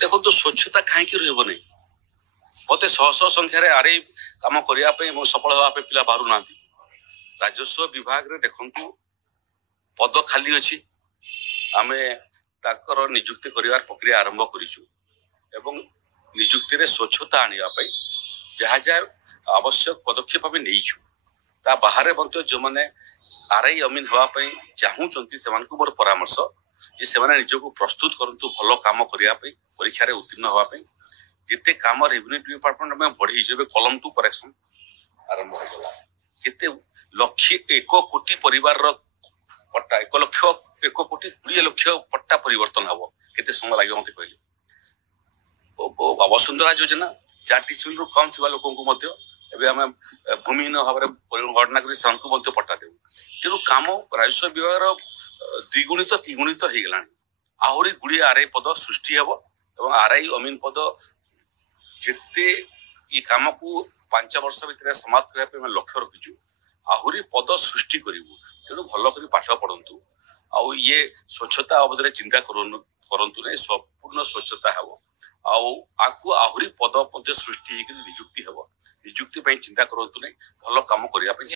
देखो तो स्वच्छता कहीं रही मत शह शह संख्यार आर कम करने सफल हाँ पिला बाहर ना राजस्व विभाग रे देखु पद खाली अच्छी आम निजुक्ति कर प्रक्रिया आरंभ कर निजुक्ति स्वच्छता आने जहाँ जहाँ आवश्यक पदक्षेप नहीं ता बाहर जो मैंने आरआई अमीन हाँपाई चाहूँगी से मोर परामर्श ये से निजक प्रस्तुत करूँ भल कम करने परीक्षा उत्तीर्ण हाँपाई जिते कम रेवेन्यू डिपार्टमेंट में बढ़ी कलम टू करेक्शन आरंभ होगा केते लक्ष 1 कोटी परिवार पट्टा 1 कोटी 20 लाख पट्टा परिवर्तन हम केते समय लगे मत कहले वसुंधरा योजना 4 डिसिमिल रु कम थी लोक आम भूमिहीन भाव गणना कर पट्टा देव तेणु कम राजस्व विभाग द्विगुणित त्रिगुणित हो गला आहरी गुड़िया आरआई पद सृष्टि हे आरआई अमीन पद जिते ये कम को 5 वर्ष भितर समाप्त करने लक्ष्य रखीचु आहरी पद सृष्टि करूँ तेणु भल कर पाठ पढ़ु आउ ये स्वच्छता अवधि चिंता करतु ना संपूर्ण स्वच्छता हे आकु आहरी पद सृष्टि निजुक्ति हे निजुक्ति चिंता करतु ना भल कम करने